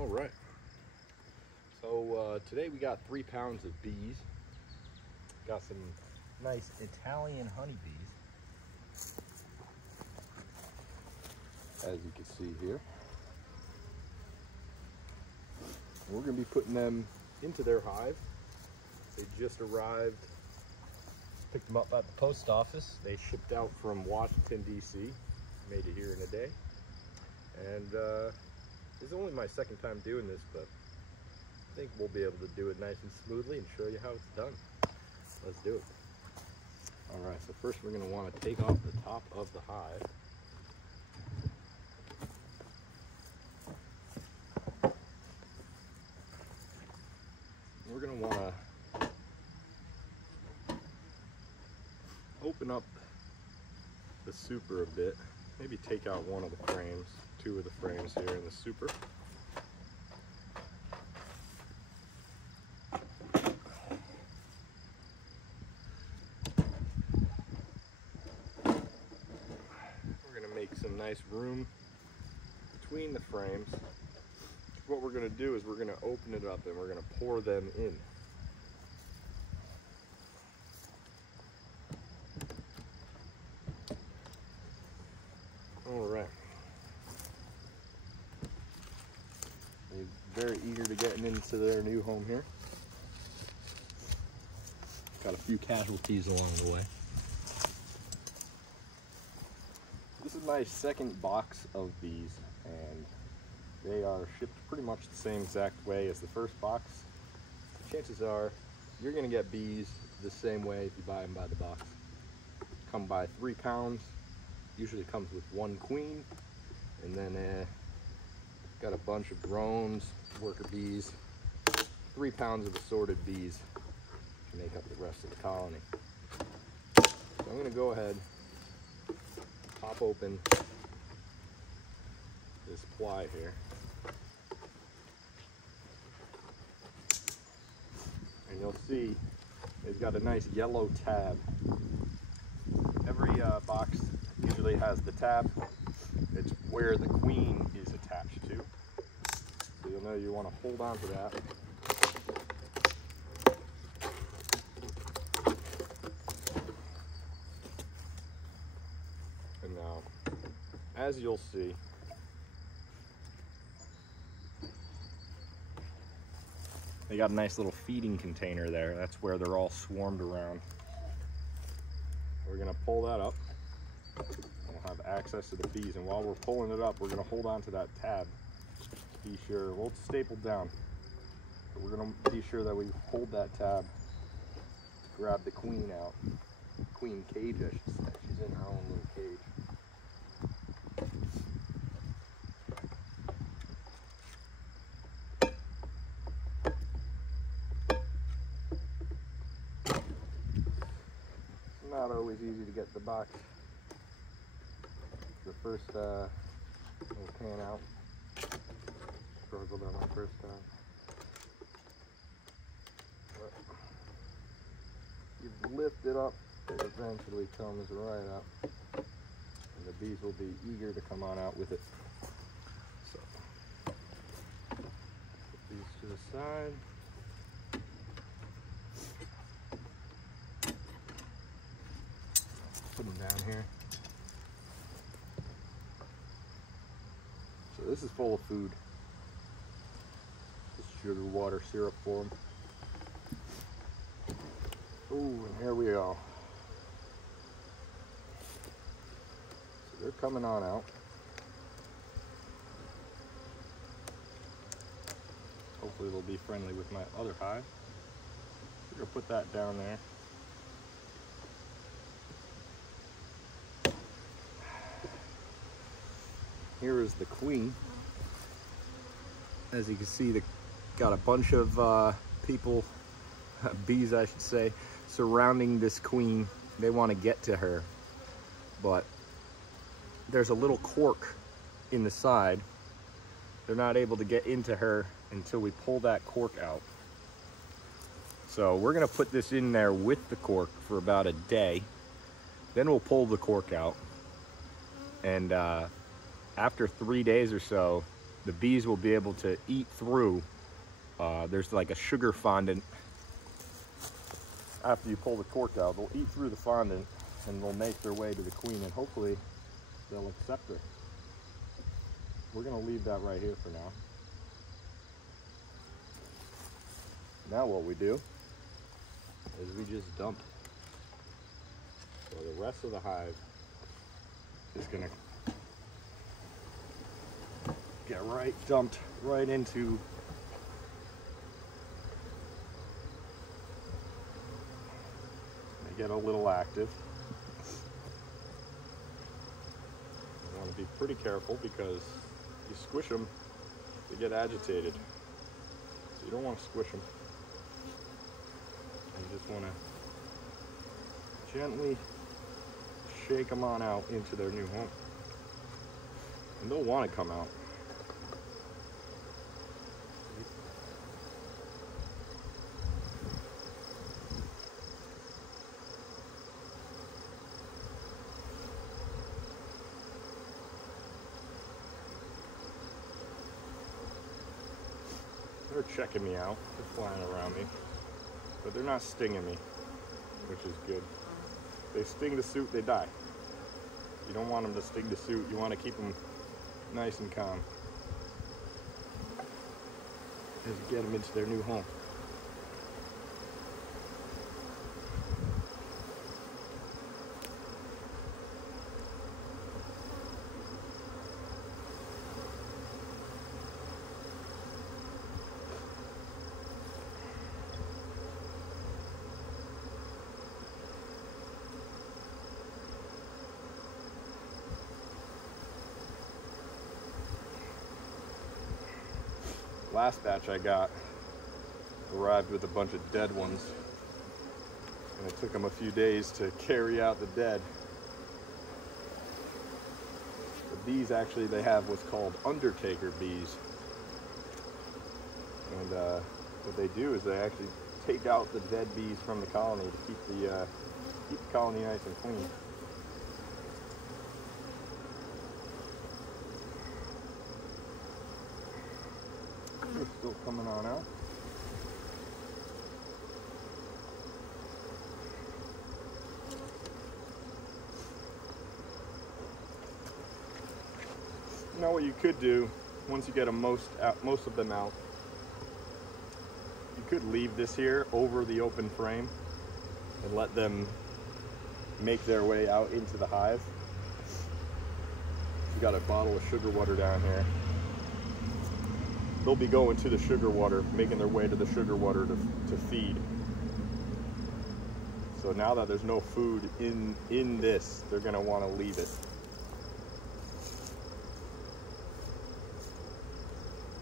All right. So today we got 3 pounds of bees. Got some nice Italian honeybees, as you can see here. We're going to be putting them into their hive. They just arrived. Picked them up at the post office. They shipped out from Washington, D.C. Made it here in a day. And this is only my second time doing this, but I think we'll be able to do it nice and smoothly and show you how it's done. Let's do it. All right, so first we're going to want to take off the top of the hive. We're going to want to open up the super a bit. Maybe take out one of the frames, 2 of the frames here in the super. We're going to make some nice room between the frames. What we're going to do is we're going to open it up and we're going to pour them in. All right. They're very eager to get into their new home here. Got a few casualties along the way. This is my second box of bees, and they are shipped pretty much the same exact way as the first box. So chances are you're going to get bees the same way if you buy them by the box. Come by 3 pounds. Usually comes with 1 queen, and then got a bunch of drones, worker bees, 3 pounds of assorted bees to make up the rest of the colony. So I'm going to go ahead, pop open this ply here. And you'll see it's got a nice yellow tab. Every box usually has the tab. It's where the queen is attached to. So you'll know you want to hold on to that. And now, as you'll see, they got a nice little feeding container there. That's where they're all swarmed around. We're going to pull that up. We'll have access to the bees, and while we're pulling it up, we're going to hold on to that tab to be sure. Well, it's stapled down, but we're going to be sure that we hold that tab to grab the queen out. Queen cage, I should say. She's in her own little cage. Not always easy to get the box, the first little pan out. Struggled on my first time. But you lift it up, it eventually comes right up, and the bees will be eager to come on out with it. So, put these to the side. Put them down here. So this is full of food. Just sugar, water, syrup for them. Oh, and here we go. So they're coming on out. Hopefully they'll be friendly with my other hive. We're gonna put that down there. Here is the queen. As you can see, they got a bunch of people, bees I should say, surrounding this queen. They want to get to her, but there's a little cork in the side. They're not able to get into her until we pull that cork out. So we're gonna put this in there with the cork for about a day. Then we'll pull the cork out. And after 3 days or so, the bees will be able to eat through. There's like a sugar fondant. After you pull the cork out, they'll eat through the fondant and they'll make their way to the queen, and hopefully they'll accept her. We're gonna leave that right here for now. Now what we do is we just dump. So the rest of the hive is gonna get dumped right into they get a little active. You want to be pretty careful because if you squish them, they get agitated. So you don't want to squish them. You just want to gently shake them on out into their new home. And they'll want to come out. They're checking me out, they're flying around me, but they're not stinging me, which is good. They sting the suit, they die. You don't want them to sting the suit, you want to keep them nice and calm as you get them into their new home. Last batch I got arrived with a bunch of dead ones, and it took them a few days to carry out the dead. But these actually, they have what's called undertaker bees, and what they do is they actually take out the dead bees from the colony to keep the colony nice and clean. They're still coming on out. Now what you could do, once you get them most of them out, you could leave this here over the open frame and let them make their way out into the hive. You got a bottle of sugar water down here. They'll be going to the sugar water, making their way to the sugar water to feed. So now that there's no food in this, they're gonna want to leave it.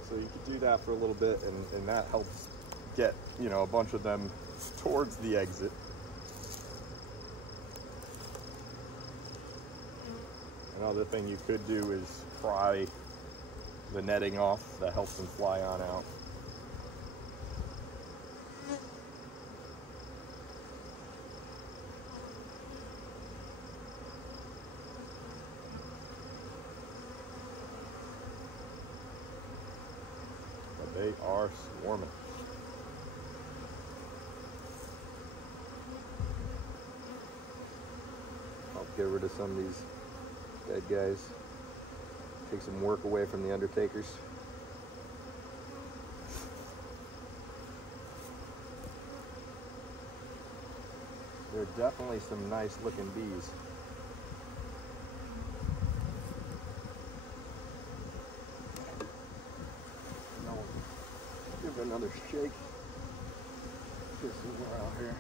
So you could do that for a little bit, and that helps get, you know, a bunch of them towards the exit. Another thing you could do is pry the netting off. That helps them fly on out. But they are swarming. I'll get rid of some of these dead guys. Take some work away from the undertakers. There are definitely some nice looking bees. Now we'll give it another shake. Get some more out here.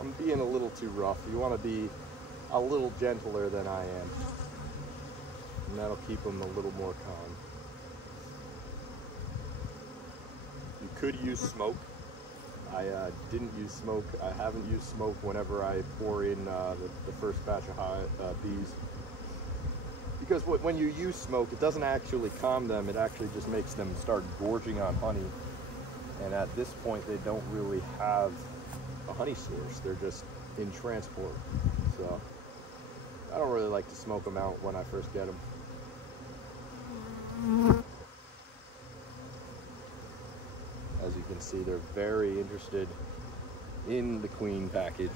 I'm being a little too rough. You want to be a little gentler than I am. And that'll keep them a little more calm. You could use smoke. I didn't use smoke. I haven't used smoke whenever I pour in the first batch of bees. because when you use smoke, it doesn't actually calm them, it actually just makes them start gorging on honey. And at this point, they don't really have a honey source. They're just in transport. So I don't really like to smoke them out when I first get them. As you can see, they're very interested in the queen package.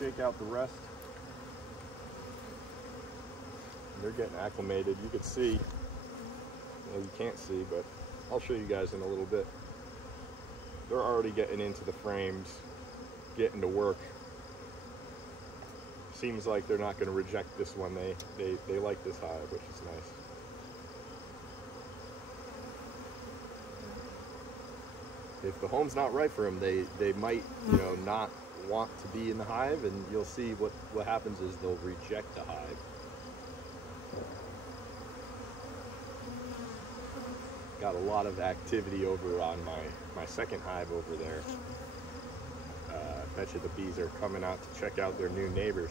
Shake out the rest. They're getting acclimated. You can see, well, you can't see, but I'll show you guys in a little bit. They're already getting into the frames, getting to work. Seems like they're not going to reject this one. They like this hive, which is nice. If the home's not right for them, they might, you know, not want to be in the hive, and you'll see what happens is they'll reject the hive. Got a lot of activity over on my second hive over there. I bet you the bees are coming out to check out their new neighbors.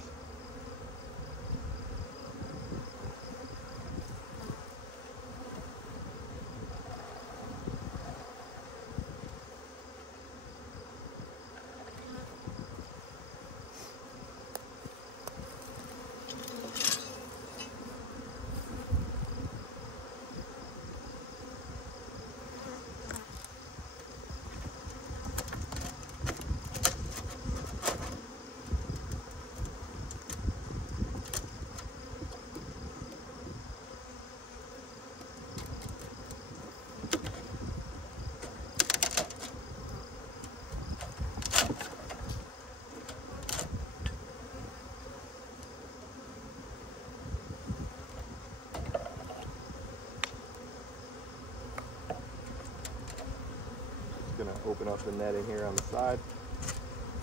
Gonna open up the netting here on the side,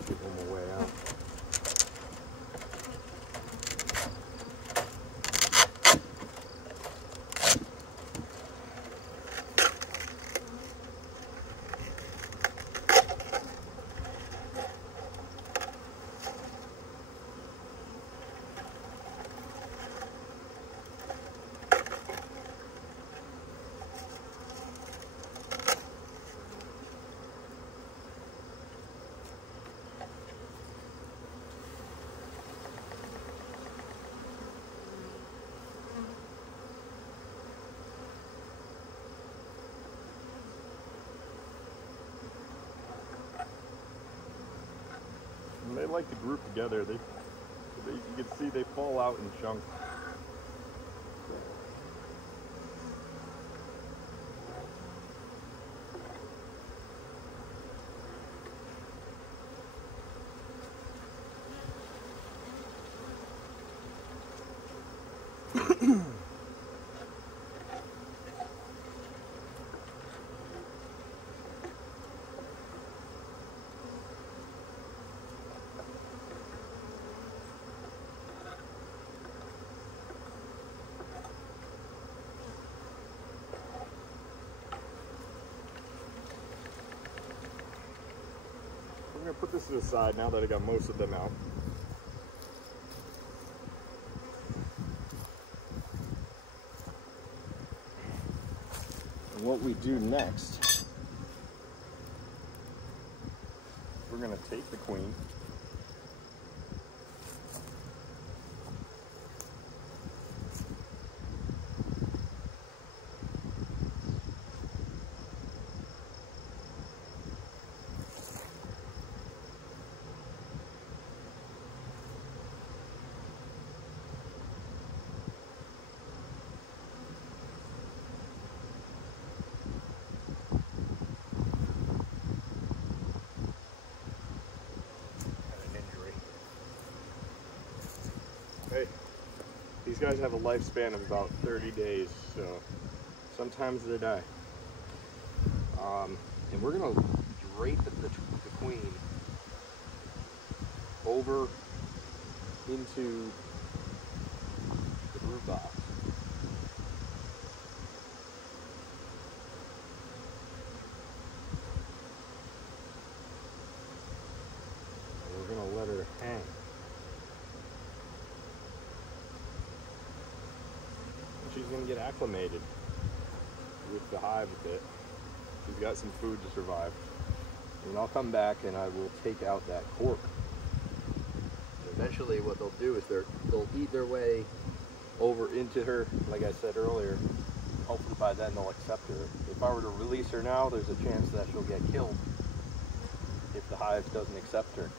give them a way out. They like to group together. You can see they fall out in chunks. I'm going to put this to the side now that I got most of them out. And what we do next, we're going to take the queen, These guys have a lifespan of about 30 days, so sometimes they die. And we're gonna drape the queen over into the brood box. And we're gonna let her hang. And she's gonna get acclimated with the hive a bit. She's got some food to survive. And I'll come back and I will take out that cork. Eventually what they'll do is they'll eat their way over into her, like I said earlier. Hopefully by then they'll accept her. If I were to release her now, there's a chance that she'll get killed if the hive doesn't accept her.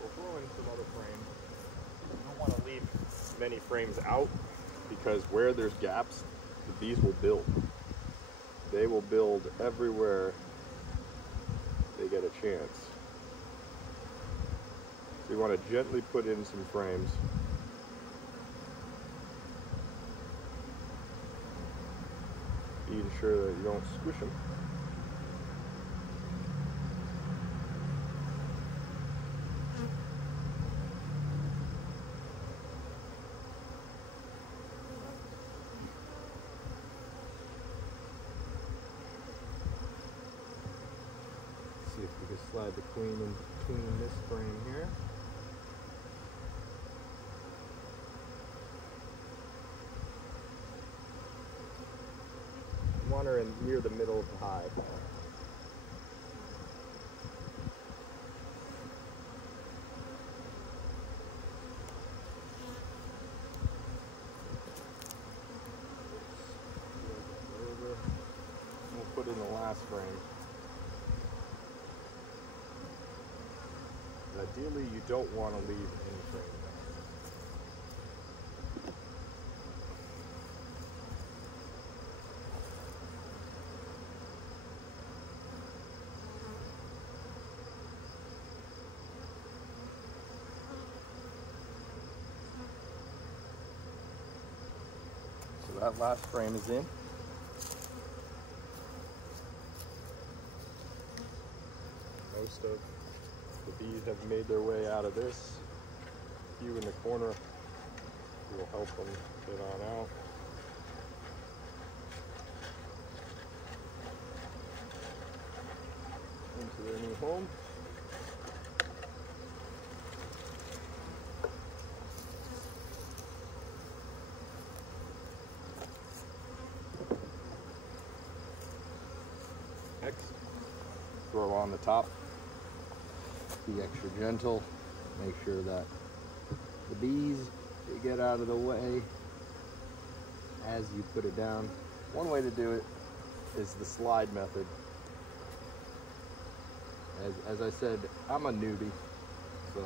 We'll throw in some other frames. You don't want to leave many frames out because where there's gaps, the bees will build. They will build everywhere they get a chance. So you want to gently put in some frames. Being sure that you don't squish them. See if we can slide the queen in between this frame here. You want her in near the middle of the hive. We'll put in the last frame. Ideally, you don't want to leave any frame down. So that last frame is in. Most of the bees have made their way out of this. A few in the corner will help them get on out. Into their new home. Next, throw on the top. Be extra gentle, make sure that the bees get out of the way as you put it down. One way to do it is the slide method. As I said, I'm a newbie, so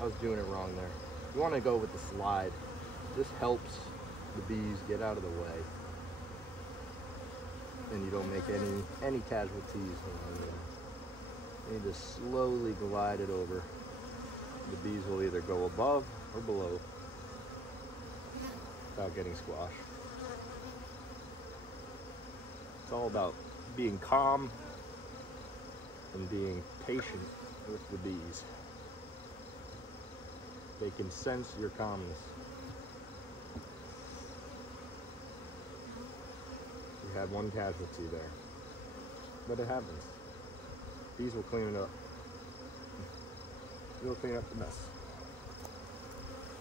I was doing it wrong there. You want to go with the slide. This helps the bees get out of the way, and you don't make any casualties along the way. You need to slowly glide it over. The bees will either go above or below without getting squashed. It's all about being calm and being patient with the bees. They can sense your calmness. You had one casualty there, but it happens. Bees will clean it up. They'll clean up the mess.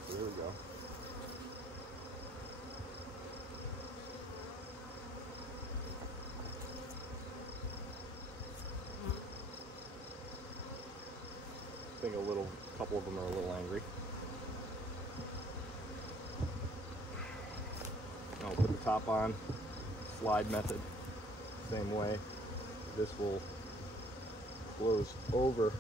So there we go. I think a couple of them are a little angry. I'll put the top on. Slide method, same way. This will close over.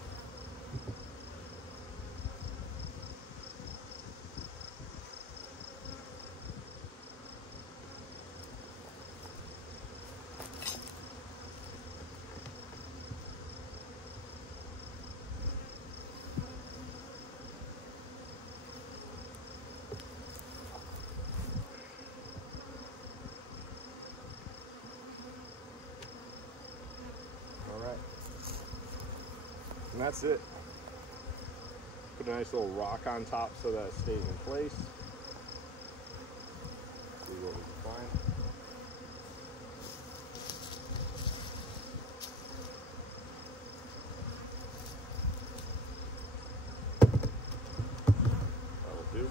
that's it. Put a nice little rock on top so that it stays in place. See what we can find. That'll do.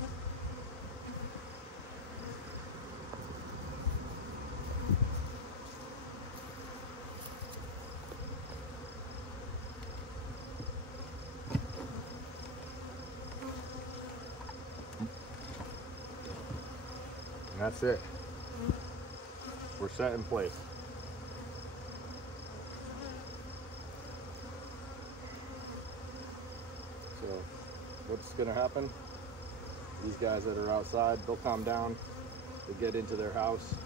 That's it. We're set in place. So what's going to happen? These guys that are outside, they'll calm down, they'll get into their house,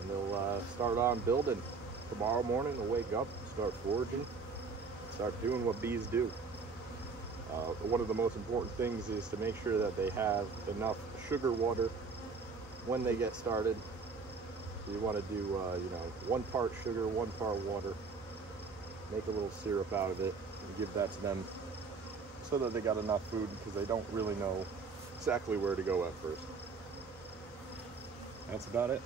and they'll start on building. Tomorrow morning they'll wake up, start foraging, start doing what bees do. One of the most important things is to make sure that they have enough sugar water when they get started. So you want to do, 1 part sugar, 1 part water. Make a little syrup out of it and give that to them so that they got enough food, because they don't really know exactly where to go at first. That's about it.